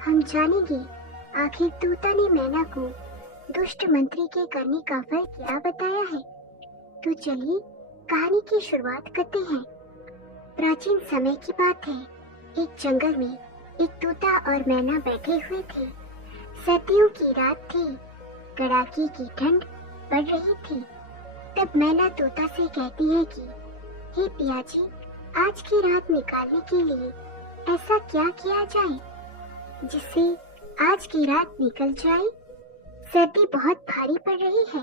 हम जानेंगे आखिर तोता ने मैना को दुष्ट मंत्री के करने का फल क्या बताया है। तो चलिए कहानी की शुरुआत करते हैं। प्राचीन समय की बात है। एक जंगल में एक तोता और मैना बैठे हुए थे। सर्दियों की रात थी। कड़ाके की ठंड पड़ रही थी। तब मैना तोता से कहती है कि हे पियाजी, आज की रात निकालने के लिए ऐसा क्या किया जाए जिससे आज की रात निकल जाए। सर्दी बहुत भारी पड़ रही है।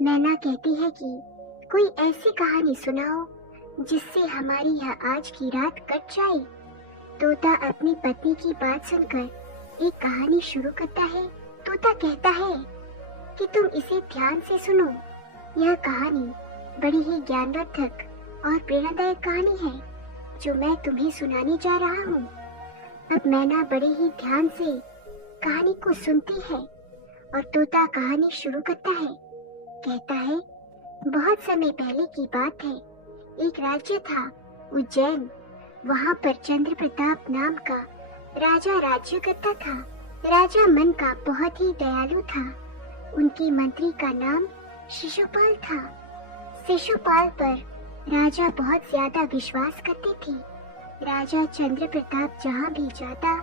मैना कहती है कि कोई ऐसी कहानी सुनाओ जिससे हमारी यह आज की रात कट जाए। तोता अपनी पत्नी की बात सुनकर एक कहानी शुरू करता है। तोता कहता है कि तुम इसे ध्यान से सुनो। यह कहानी बड़ी ही ज्ञानवर्धक और प्रेरणादायक कहानी है जो मैं तुम्हें सुनाने जा रहा हूँ। अब मैना बड़े ही ध्यान से कहानी को सुनती है और तोता कहानी शुरू करता है। कहता है, बहुत समय पहले की बात है। एक राज्य था, उज्जैन। वहाँ पर चंद्र प्रताप नाम का राजा राज्य करता था। राजा मन का बहुत ही दयालु था। उनके मंत्री का नाम शिशुपाल था। शिशुपाल पर राजा बहुत ज्यादा विश्वास करते थे। राजा चंद्र प्रताप जहाँ भी जाता,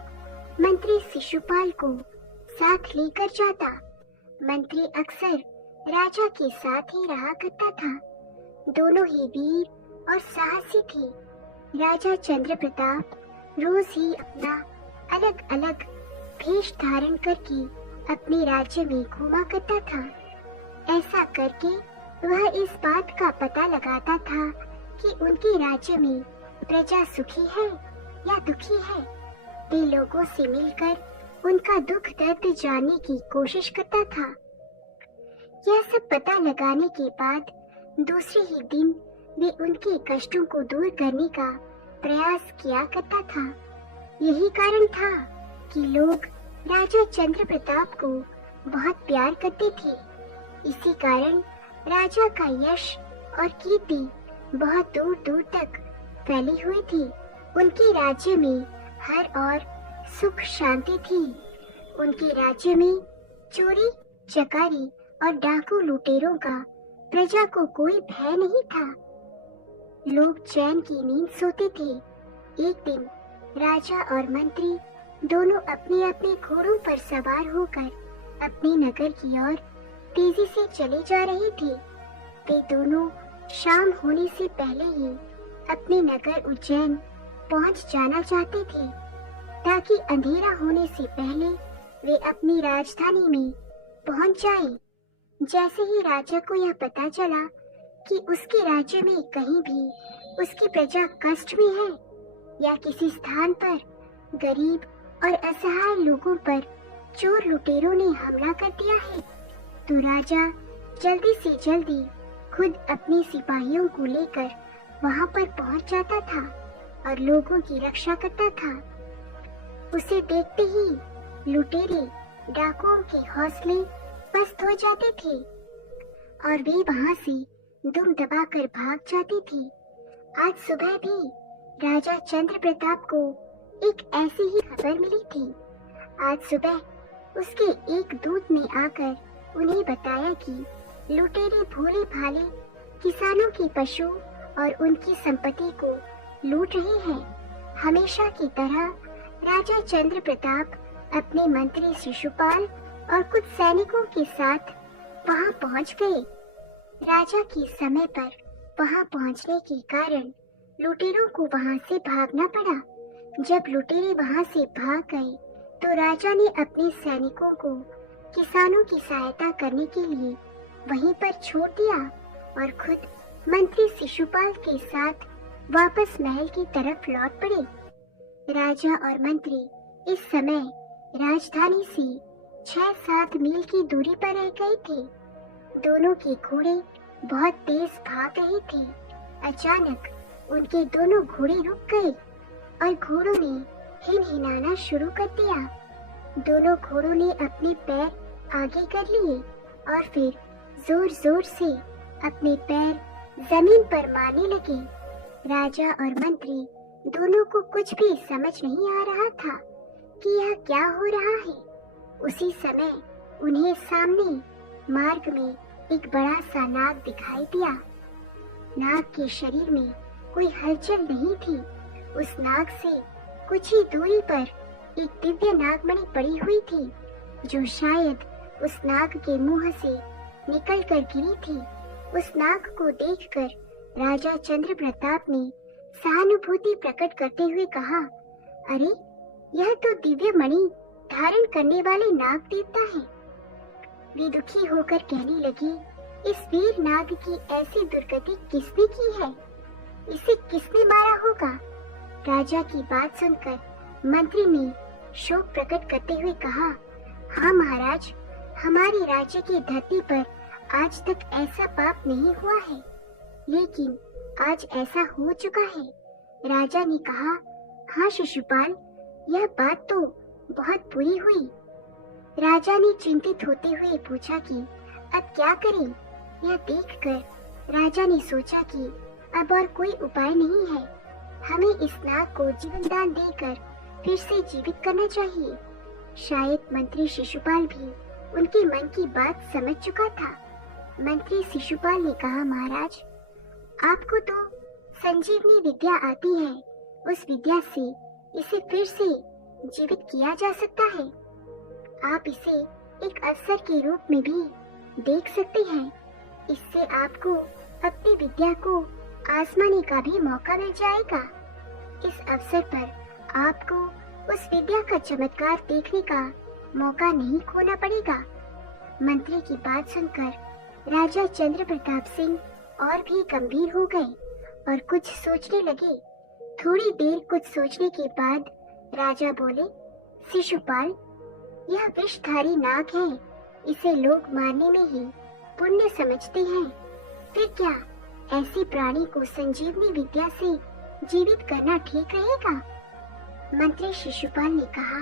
मंत्री शिशुपाल को साथ लेकर जाता। मंत्री अक्सर राजा के साथ ही रहा करता था। दोनों ही वीर और साहसी थे। राजा चंद्र प्रताप रोज ही अपना अलग अलग भेष धारण करके अपने राज्य में घूमा करता था। ऐसा करके वह इस बात का पता लगाता था कि उनके राज्य में प्रजा सुखी है या दुखी है। वे लोगों से मिलकर उनका दुख दर्द जानने की कोशिश करता था। यह सब पता लगाने के बाद दूसरे ही दिन वे उनके कष्टों को दूर करने का प्रयास किया करता था। यही कारण था कि लोग राजा चंद्र प्रताप को बहुत प्यार करते थे। इसी कारण राजा का यश और कीर्ति बहुत दूर दूर तक फैली हुई थी। उनके राज्य में हर और सुख शांति थी। उनके राज्य में चोरी चकारी और डाकू लुटेरों का प्रजा को कोई भय नहीं था। लोग चैन की नींद सोते थे। एक दिन राजा और मंत्री दोनों अपने अपने घोड़ों पर सवार होकर अपने नगर की ओर तेजी से चले जा रहे थे। वे दोनों शाम होने से पहले ही अपने नगर उज्जैन पहुंच जाना चाहते थे ताकि अंधेरा होने से पहले वे अपनी राजधानी में पहुंच जाएं। जैसे ही राजा को यह पता चला कि उसके राज्य में कहीं भी उसकी प्रजा कष्ट में है या किसी स्थान पर गरीब और असहाय लोगों पर चोर लुटेरों ने हमला कर दिया है, तो राजा जल्दी से जल्दी खुद अपने सिपाहियों को लेकर वहां पर पहुंच जाता था और लोगों की रक्षा करता था। उसे देखते ही लुटेरे डाकुओं के हौसले पस्त हो जाते थे और वे वहां से दुम दबाकर भाग जाते थे। आज सुबह भी राजा चंद्र प्रताप को एक ऐसी ही खबर मिली थी। आज सुबह उसके एक दूत ने आकर उन्हें बताया कि लुटेरे भोले भाले किसानों के पशु और उनकी संपत्ति को लूट रहे हैं। हमेशा की तरह राजा चंद्र प्रताप अपने मंत्री शिशुपाल और कुछ सैनिकों के साथ वहां पहुंच गए। राजा के समय पर वहां पहुंचने के कारण लुटेरों को वहां से भागना पड़ा। जब लुटेरे वहां से भाग गए तो राजा ने अपने सैनिकों को किसानों की सहायता करने के लिए वहीं पर छोड़ दिया और खुद मंत्री शिशुपाल के साथ वापस महल की तरफ लौट पड़े। राजा और मंत्री इस समय राजधानी से 6-7 मील की दूरी पर रह गए थे। दोनों के घोड़े बहुत तेज भाग रहे थे। अचानक उनके दोनों घोड़े रुक गए और घोड़ों ने हिनहिनाना शुरू कर दिया। दोनों घोड़ों ने अपने पैर आगे कर लिए और फिर जोर जोर से अपने पैर जमीन पर मारने लगे। राजा और मंत्री दोनों को कुछ भी समझ नहीं आ रहा था कि यह क्या हो रहा है। उसी समय उन्हें सामने मार्ग में एक बड़ा सा नाग दिखाई दिया। नाग के शरीर में कोई हलचल नहीं थी। उस नाग से कुछ ही दूरी पर एक दिव्य नागमणि पड़ी हुई थी, जो शायद उस नाग के मुंह से निकल कर गिरी थी। उस नाग को देखकर राजा चंद्र प्रताप ने सहानुभूति प्रकट करते हुए कहा, अरे यह तो दिव्य मणि धारण करने वाले नाग देवता है। वे दुखी होकर कहने लगी, इस वीर नाग की ऐसी दुर्गति किसने की है? इसे किसने मारा होगा? राजा की बात सुनकर मंत्री ने शोक प्रकट करते हुए कहा, हाँ महाराज, हमारे राज्य की धरती पर आज तक ऐसा पाप नहीं हुआ है, लेकिन आज ऐसा हो चुका है। राजा ने कहा, हाँ शिशुपाल, यह बात तो बहुत बुरी हुई। राजा ने चिंतित होते हुए पूछा कि अब क्या करें। यह देखकर राजा ने सोचा कि अब और कोई उपाय नहीं है, हमें इस नाग को जीवन दान देकर फिर से जीवित करना चाहिए। शायद मंत्री शिशुपाल भी उनके मन की बात समझ चुका था। मंत्री शिशुपाल ने कहा, महाराज, आपको तो संजीवनी विद्या आती है, उस विद्या से इसे फिर से जीवित किया जा सकता है। आप इसे एक अवसर के रूप में भी देख सकते हैं। इससे आपको अपनी विद्या को आजमाने का भी मौका मिल जाएगा। इस अवसर पर आपको उस विद्या का चमत्कार देखने का मौका नहीं खोना पड़ेगा। मंत्री की बात सुनकर राजा चंद्र प्रताप सिंह और भी गंभीर हो गए और कुछ सोचने लगे। थोड़ी देर कुछ सोचने के बाद राजा बोले, शिशुपाल, यह विषधारी नाग है, इसे लोग मारने में ही पुण्य समझते हैं। फिर क्या ऐसी प्राणी को संजीवनी विद्या से जीवित करना ठीक रहेगा? मंत्री शिशुपाल ने कहा,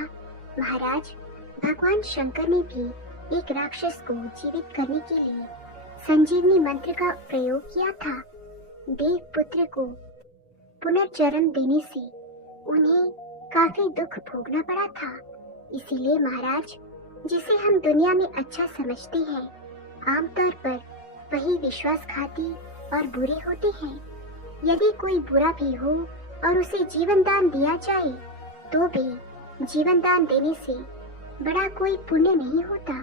महाराज, भगवान शंकर ने भी एक राक्षस को जीवित करने के लिए संजीवनी मंत्र का प्रयोग किया था। देव पुत्र को पुनर्जन्म देने से उन्हें काफी दुख भोगना पड़ा था। इसीलिए महाराज, जिसे हम दुनिया में अच्छा समझते हैं, आमतौर पर वही विश्वासघाती और बुरे होते हैं। यदि कोई बुरा भी हो और उसे जीवन दान दिया जाए, तो भी जीवन दान देने से बड़ा कोई पुण्य नहीं होता।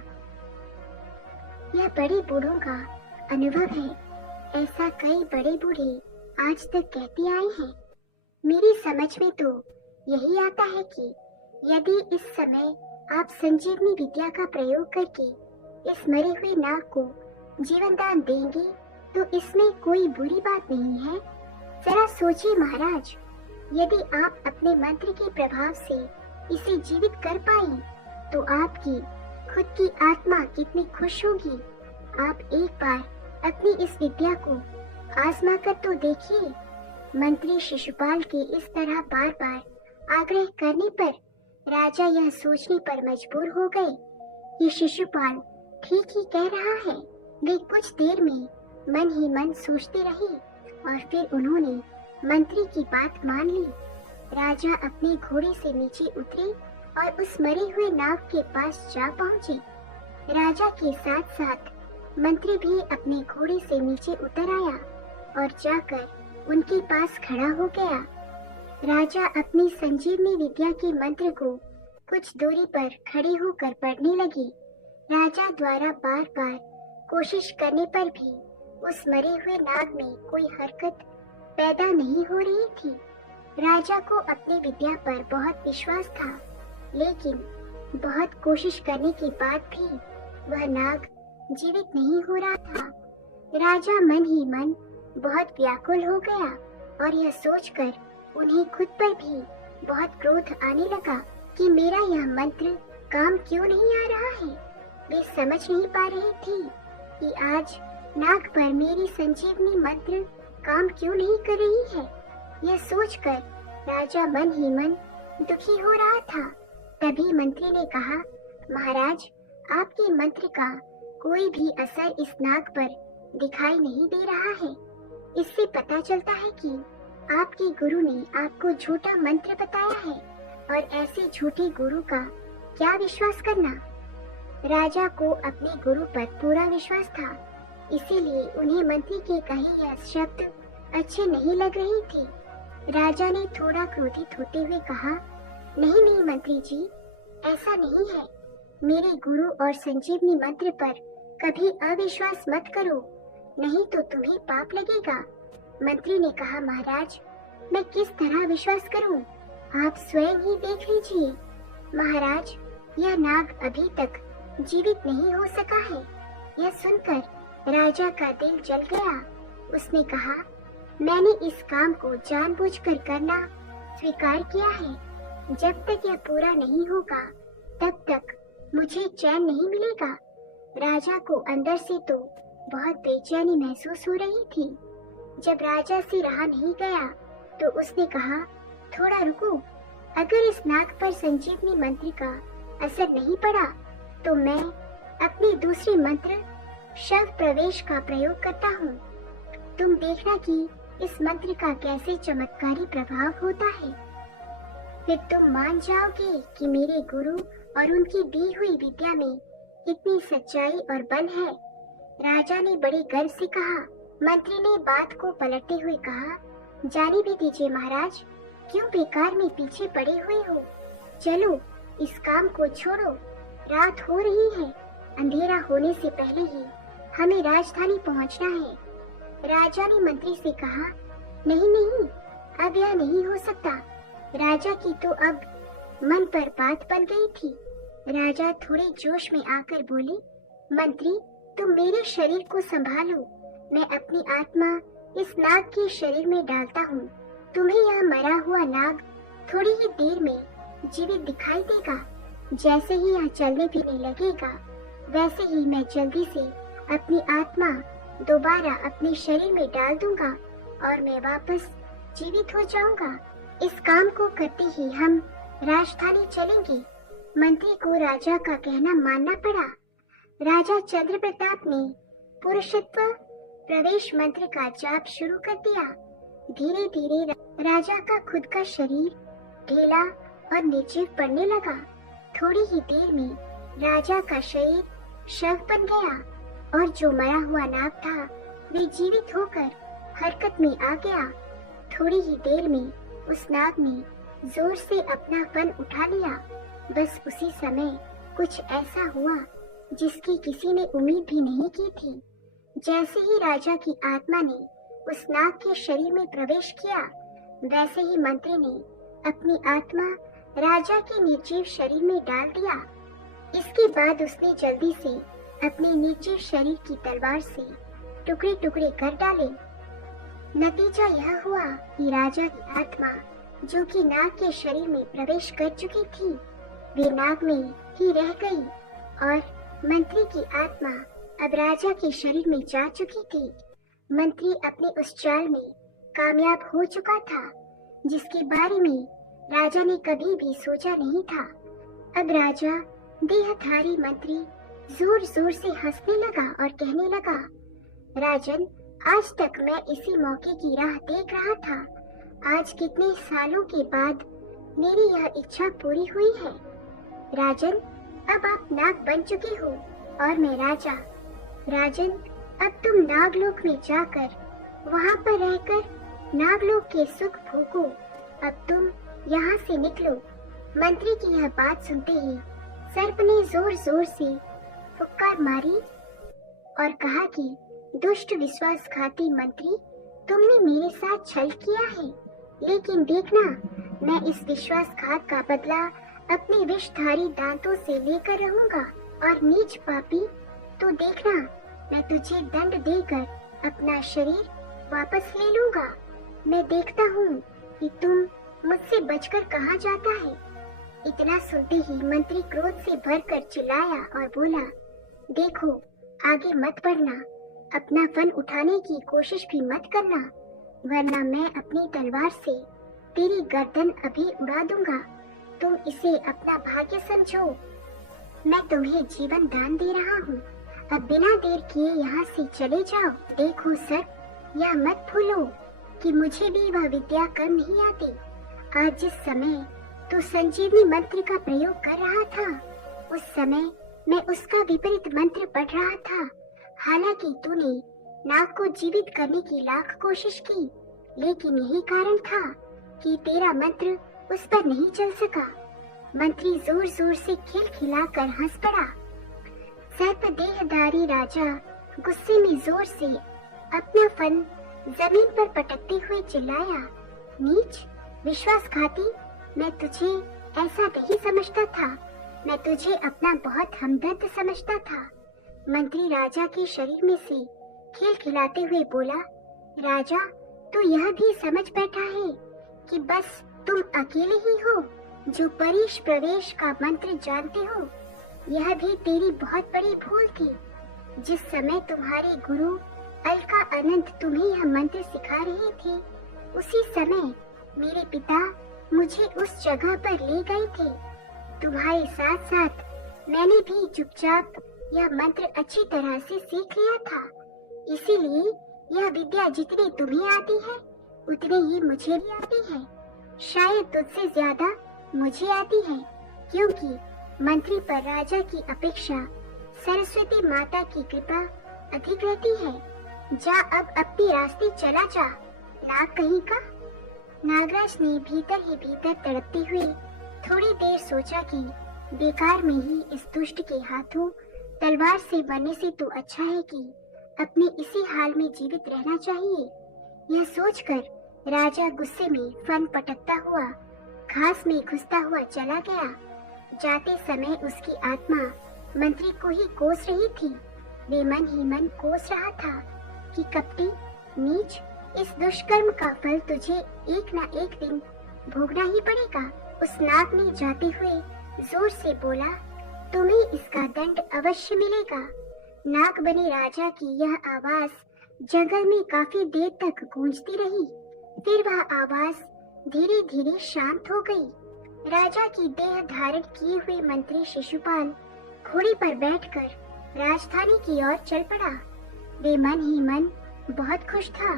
यह बड़े बूढ़ों का अनुभव है। ऐसा कई बड़े बूढ़े आज तक कहते आए हैं। मेरी समझ में तो यही आता है कि यदि इस समय आप संजीवनी विद्या का प्रयोग करके इस मरे हुए नाग को जीवन दान देंगे, तो इसमें कोई बुरी बात नहीं है। जरा सोचिए महाराज, यदि आप अपने मंत्र के प्रभाव से इसे जीवित कर पाए, तो आपकी खुद की आत्मा कितनी खुश होगी। आप एक बार अपनी इस विद्या को आजमा कर तो देखिए। मंत्री शिशुपाल के इस तरह बार बार आग्रह करने पर राजा यह सोचने पर मजबूर हो गए कि शिशुपाल ठीक ही कह रहा है। वे कुछ देर में मन ही मन सोचते रहे और फिर उन्होंने मंत्री की बात मान ली। राजा अपने घोड़े से नीचे उतरे और उस मरे हुए नाग के पास जा पहुंचे। राजा के साथ साथ मंत्री भी अपने घोड़े से नीचे उतर आया और जाकर उनके पास खड़ा हो गया। राजा अपनी संजीवनी विद्या के मंत्र को कुछ दूरी पर खड़े होकर पढ़ने लगे। राजा द्वारा बार बार कोशिश करने पर भी उस मरे हुए नाग में कोई हरकत पैदा नहीं हो रही थी। राजा को अपनी विद्या पर बहुत विश्वास था, लेकिन बहुत कोशिश करने के बाद भी वह नाग जीवित नहीं हो रहा था। राजा मन ही मन बहुत व्याकुल हो गया और यह सोचकर उन्हें खुद पर भी बहुत क्रोध आने लगा कि मेरा यह मंत्र काम क्यों नहीं आ रहा है। वे समझ नहीं पा रही थी कि आज नाग पर मेरी संजीवनी मंत्र काम क्यों नहीं कर रही है। यह सोचकर राजा मन ही मन दुखी हो रहा था। तभी मंत्री ने कहा, महाराज, आपके मंत्र का कोई भी असर इस नाग पर दिखाई नहीं दे रहा है। इससे पता चलता है कि आपके गुरु ने आपको झूठा मंत्र बताया है। और ऐसे झूठे गुरु का क्या विश्वास करना। राजा को अपने गुरु पर पूरा विश्वास था, इसीलिए उन्हें मंत्री के कहे यह शब्द अच्छे नहीं लग रहे थे। राजा ने थोड़ा क्रोधित होते हुए कहा, नहीं नहीं मंत्री जी, ऐसा नहीं है। मेरे गुरु और संजीवनी मंत्र पर कभी अविश्वास मत करो, नहीं तो तुम्हें पाप लगेगा। मंत्री ने कहा, महाराज मैं किस तरह विश्वास करूं? आप स्वयं ही देख लीजिए। महाराज, यह नाग अभी तक जीवित नहीं हो सका है। यह सुनकर राजा का दिल जल गया। उसने कहा, मैंने इस काम को जानबूझकर करना स्वीकार किया है। जब तक यह पूरा नहीं होगा तब तक मुझे चैन नहीं मिलेगा। राजा को अंदर से तो बहुत बेचैनी महसूस हो रही थी। जब राजा से रहा नहीं गया तो उसने कहा, थोड़ा रुको, अगर इस नाग पर संजीवनी मंत्र का असर नहीं पड़ा तो मैं अपनी दूसरी मंत्र शव प्रवेश का प्रयोग करता हूँ। तुम देखना कि इस मंत्र का कैसे चमत्कारी प्रभाव होता है। फिर तुम मान जाओगे कि मेरे गुरु और उनकी दी हुई विद्या में कितनी सच्चाई और बल है। राजा ने बड़े गर्व से कहा। मंत्री ने बात को पलटते हुए कहा, जाने भी दीजिए महाराज, क्यों बेकार में पीछे पड़े हुए हो। चलो इस काम को छोड़ो, रात हो रही है, अंधेरा होने से पहले ही हमें राजधानी पहुंचना है। राजा ने मंत्री से कहा, नहीं नहीं, अब यह नहीं हो सकता। राजा की तो अब मन पर बात बन गई थी। राजा थोड़े जोश में आकर बोले, मंत्री तुम मेरे शरीर को संभालो, मैं अपनी आत्मा इस नाग के शरीर में डालता हूँ। तुम्हें यह मरा हुआ नाग थोड़ी ही देर में जीवित दिखाई देगा। जैसे ही यह चलने फिरने लगेगा वैसे ही मैं जल्दी से अपनी आत्मा दोबारा अपने शरीर में डाल दूंगा और मैं वापस जीवित हो जाऊंगा। इस काम को करते ही हम राजधानी चलेंगे। मंत्री को राजा का कहना मानना पड़ा। राजा चंद्र प्रताप ने पुरुषत्व प्रवेश मंत्र का जाप शुरू कर दिया। धीरे धीरे राजा का खुद का शरीर ढीला और निर्जीव पड़ने लगा। थोड़ी ही देर में राजा का शरीर शव बन गया और जो मरा हुआ नाग था वे जीवित होकर हरकत में आ गया। थोड़ी ही देर में उस नाग ने जोर से अपना फन उठा लिया। बस उसी समय कुछ ऐसा हुआ जिसकी किसी ने उम्मीद भी नहीं की थी। जैसे ही राजा की आत्मा ने उस नाग के शरीर में प्रवेश किया वैसे ही मंत्री ने अपनी आत्मा राजा के निर्जीव शरीर में डाल दिया। इसके बाद उसने जल्दी से अपने निर्जीव शरीर की तलवार से टुकड़े टुकड़े कर डाले। नतीजा यह हुआ कि राजा की आत्मा जो कि नाग के शरीर में प्रवेश कर चुकी थी वे नाग में ही रह गई और मंत्री की आत्मा अब राजा के शरीर में जा चुकी थी। मंत्री अपने उस चाल में कामयाब हो चुका था जिसके बारे में राजा ने कभी भी सोचा नहीं था। अब राजा देहधारी मंत्री जोर जोर से हंसने लगा और कहने लगा, राजन, आज तक मैं इसी मौके की राह देख रहा था। आज कितने सालों के बाद मेरी यह इच्छा पूरी हुई है। राजन, अब आप नाग बन चुके हो और मैं राजा। राजन, अब तुम नागलोक में जाकर वहाँ पर रहकर नागलोक के सुख भोगो। अब तुम यहाँ से निकलो। मंत्री की यह बात सुनते ही सर्प ने जोर जोर से फुक्कार मारी और कहा कि दुष्ट विश्वासघाती मंत्री, तुमने मेरे साथ छल किया है, लेकिन देखना मैं इस विश्वासघात का बदला अपने विषधारी दांतों से लेकर रहूंगा। और नीच पापी, तो देखना मैं तुझे दंड देकर अपना शरीर वापस ले लूंगा। मैं देखता हूँ कि तुम मुझसे बचकर कहाँ जाता है। इतना सुनते ही मंत्री क्रोध से भरकर चिल्लाया और बोला, देखो आगे मत बढ़ना, अपना फन उठाने की कोशिश भी मत करना, वरना मैं अपनी तलवार से तेरी गर्दन अभी उड़ा दूंगा। तुम इसे अपना भाग्य समझो। मैं तुम्हें जीवन दान दे रहा हूँ। अब बिना देर किए यहाँ से चले जाओ। देखो सर, यह मत भूलो कि मुझे भी वह विद्या कम नहीं आती। आज जिस समय तू संजीवनी मंत्र का प्रयोग कर रहा था, उस समय मैं उसका विपरीत मंत्र पढ़ रहा था। हालांकि तूने नाग को जीवित करने की लाख कोशिश की, लेकिन यही कारण था कि तेरा मंत्र उस पर नहीं चल सका। मंत्री जोर जोर से खिलखिलाकर हंस पड़ा। सर्पदेहधारी राजा गुस्से में जोर से अपना फन जमीन पर पटकते हुए चिल्लाया, नीच, विश्वासघाती, मैं तुझे ऐसा नहीं समझता था। मैं तुझे अपना बहुत हमदर्द समझता था। मंत्री राजा के शरीर में से खिलखिलाते हुए बोला, राजा, तू यह भी समझ बैठा है कि बस तुम अकेले ही हो जो परीश प्रवेश का मंत्र जानते हो। यह भी तेरी बहुत बड़ी भूल थी। जिस समय तुम्हारे गुरु अलका अनंत तुम्हें यह मंत्र सिखा रहे थे, उसी समय मेरे पिता मुझे उस जगह पर ले गए थे। तुम्हारे साथ साथ मैंने भी चुपचाप यह मंत्र अच्छी तरह से सीख लिया था। इसीलिए यह विद्या जितनी तुम्हें आती है, उतनी ही मुझे भी आती है। शायद तुझसे ज्यादा मुझे आती है, क्योंकि मंत्री पर राजा की अपेक्षा सरस्वती माता की कृपा अधिक रहती है। जा अब अपने रास्ते चला जा, नाग कहीं का। नागराज ने भीतर ही भीतर तड़पते हुए थोड़ी देर सोचा कि बेकार में ही इस दुष्ट के हाथों तलवार से मरने से तो अच्छा है कि अपने इसी हाल में जीवित रहना चाहिए। यह सोचकर राजा गुस्से में फन पटकता हुआ घास में घुसता हुआ चला गया। जाते समय उसकी आत्मा मंत्री को ही कोस रही थी। वे मन ही मन कोस रहा था कि कपटी, नीच, इस दुष्कर्म का फल तुझे एक न एक दिन भोगना ही पड़ेगा। उस नाग ने जाते हुए जोर से बोला, तुम्हें इसका दंड अवश्य मिलेगा। नाग बने राजा की यह आवाज जंगल में काफी देर तक गूंजती रही। फिर वह आवाज धीरे धीरे शांत हो गई। राजा की देह धारण किए हुए मंत्री शिशुपाल घोड़े पर बैठकर राजधानी की ओर चल पड़ा। वे मन ही मन बहुत खुश था।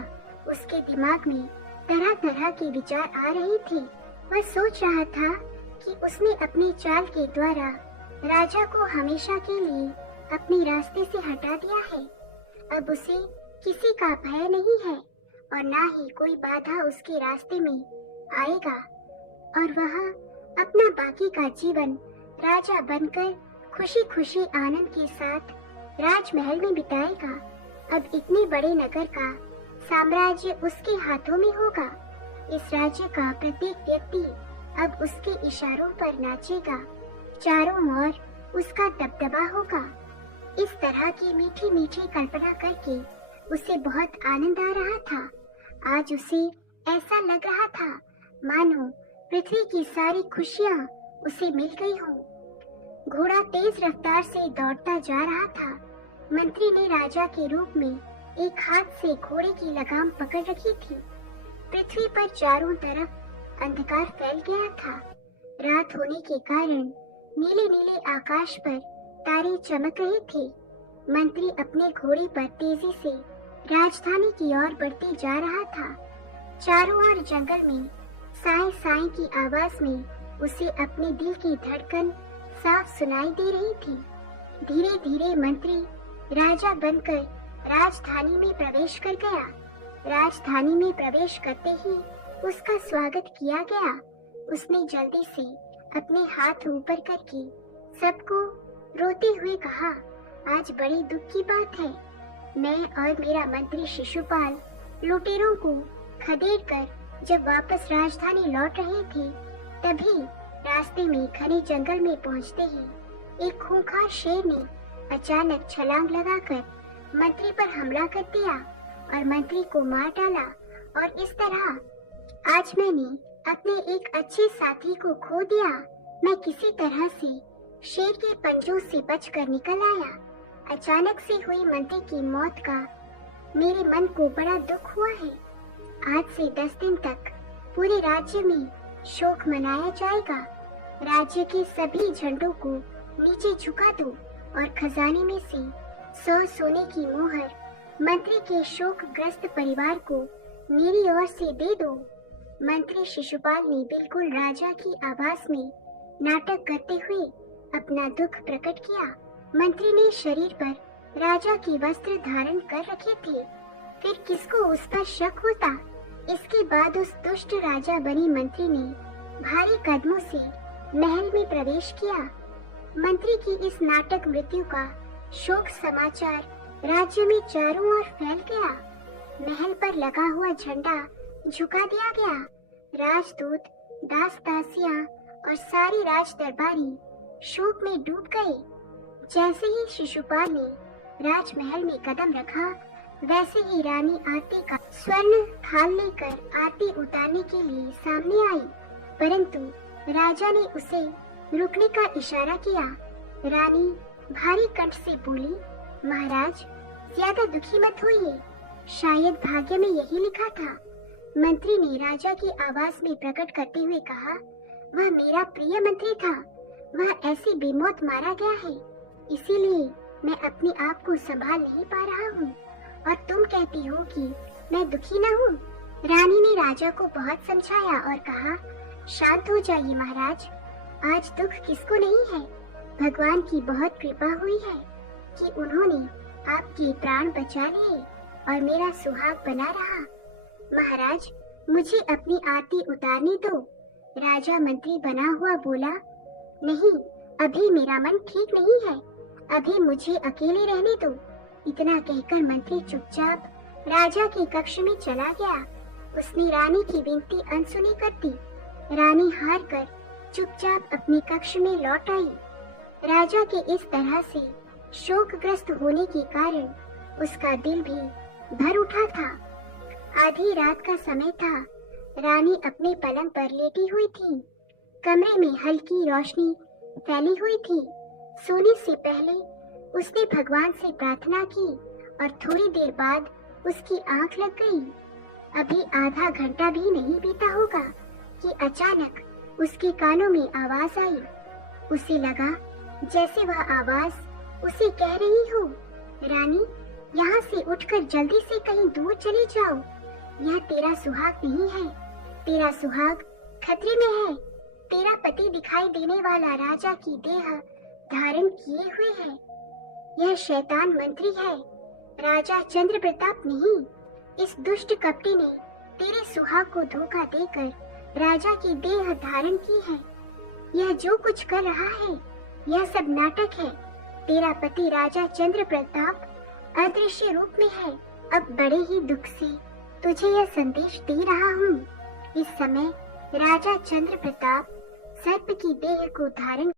उसके दिमाग में तरह तरह के विचार आ रहे थे। वह सोच रहा था कि उसने अपनी चाल के द्वारा राजा को हमेशा के लिए अपने रास्ते से हटा दिया है। अब उसे किसी का भय नहीं है और ना ही कोई बाधा उसके रास्ते में आएगा, और वह अपना बाकी का जीवन राजा बनकर खुशी खुशी आनंद के साथ राजमहल में बिताएगा। अब इतने बड़े नगर का साम्राज्य उसके हाथों में होगा। इस राज्य का प्रत्येक व्यक्ति अब उसके इशारों पर नाचेगा। चारों ओर उसका दबदबा होगा। इस तरह की मीठी मीठी कल्पना करके उसे बहुत आनंद आ रहा था। आज उसे ऐसा लग रहा था मानो पृथ्वी की सारी खुशियाँ उसे मिल गई हों। घोड़ा तेज रफ्तार से दौड़ता जा रहा था। मंत्री ने राजा के रूप में एक हाथ से घोड़े की लगाम पकड़ रखी थी। पृथ्वी पर चारों तरफ अंधकार फैल गया था। रात होने के कारण नीले नीले आकाश पर तारे चमक रहे थे। मंत्री अपने घोड़े पर तेजी से राजधानी की ओर बढ़ते जा रहा था। चारों ओर जंगल में साए साए की आवाज में उसे अपने दिल की धड़कन साफ सुनाई दे रही थी। धीरे धीरे मंत्री राजा बनकर राजधानी में प्रवेश कर गया। राजधानी में प्रवेश करते ही उसका स्वागत किया गया। उसने जल्दी से अपने हाथ ऊपर करके सबको रोते हुए कहा, आज बड़ी दुख की बात है। मैं और मेरा मंत्री शिशुपाल लुटेरों को खदेड़ कर जब वापस राजधानी लौट रहे थे, तभी रास्ते में घने जंगल में पहुंचते ही एक खूंखार शेर ने अचानक छलांग लगाकर मंत्री पर हमला कर दिया और मंत्री को मार डाला। और इस तरह आज मैंने अपने एक अच्छे साथी को खो दिया। मैं किसी तरह से शेर के पंजों से बचकर निकल आया। अचानक से हुई मंत्री की मौत का मेरे मन को बड़ा दुख हुआ है। आज से 10 दिन तक पूरे राज्य में शोक मनाया जाएगा। राज्य के सभी झंडों को नीचे झुका दो और खजाने में से 100 सोने की मोहर मंत्री के शोकग्रस्त परिवार को मेरी ओर से दे दो। मंत्री शिशुपाल ने बिल्कुल राजा की आवाज में नाटक करते हुए अपना दुख प्रकट किया। मंत्री ने शरीर पर राजा की वस्त्र धारण कर रखे थे, फिर किसको उस पर शक होता। इसके बाद उस दुष्ट राजा बनी मंत्री ने भारी कदमों से महल में प्रवेश किया। मंत्री की इस नाटक मृत्यु का शोक समाचार राज्य में चारों ओर फैल गया। महल पर लगा हुआ झंडा झुका दिया गया। राजदूत, दास दासियां और सारी राज दरबारी शोक में डूब गए। जैसे ही शिशुपाल ने राजमहल में कदम रखा, वैसे ही रानी आरती का स्वर्ण थाल लेकर आरती उतारने के लिए सामने आई, परंतु राजा ने उसे रुकने का इशारा किया। रानी भारी कंठ से बोली, महाराज ज्यादा दुखी मत होइए, शायद भाग्य में यही लिखा था। मंत्री ने राजा की आवाज में प्रकट करते हुए कहा, वह मेरा प्रिय मंत्री था, वह ऐसी बेमौत मारा गया है, इसीलिए मैं अपने आप को संभाल नहीं पा रहा हूँ, और तुम कहती हो कि मैं दुखी न हूँ। रानी ने राजा को बहुत समझाया और कहा, शांत हो जाइए महाराज, आज दुख किसको नहीं है। भगवान की बहुत कृपा हुई है कि उन्होंने आपके प्राण बचा लिए और मेरा सुहाग बना रहा। महाराज मुझे अपनी आरती उतारने दो। राजा मंत्री बना हुआ बोला, नहीं, अभी मेरा मन ठीक नहीं है, अभी मुझे अकेले रहने दो। इतना कहकर मंत्री चुपचाप राजा के कक्ष में चला गया। उसने रानी की विनती अनसुनी कर दी। रानी हार कर चुपचाप अपने कक्ष में लौट आई। राजा के इस तरह से शोकग्रस्त होने के कारण उसका दिल भी भर उठा था। आधी रात का समय था। रानी अपने पलंग पर लेटी हुई थी। कमरे में हल्की रोशनी फैली हुई थी। सोने से पहले उसने भगवान से प्रार्थना की और थोड़ी देर बाद उसकी आंख लग गई। अभी आधा घंटा भी नहीं बीता होगा कि अचानक उसके कानों में आवाज आई। उसे लगा जैसे वह आवाज उसे कह रही हो, रानी यहाँ से उठकर जल्दी से कहीं दूर चली जाओ, यह तेरा सुहाग नहीं है, तेरा सुहाग खतरे में है। तेरा पति दिखाई देने वाला राजा की देह धारण किए हुए है। यह शैतान मंत्री है, राजा चंद्र प्रताप नहीं। इस दुष्ट कपटी ने तेरे सुहाग को धोखा देकर राजा की देह धारण की है। यह जो कुछ कर रहा है, यह सब नाटक है। तेरा पति राजा चंद्र प्रताप अदृश्य रूप में है। अब बड़े ही दुख से तुझे यह संदेश दे रहा हूँ। इस समय राजा चंद्र प्रताप सर्प की देह को धारण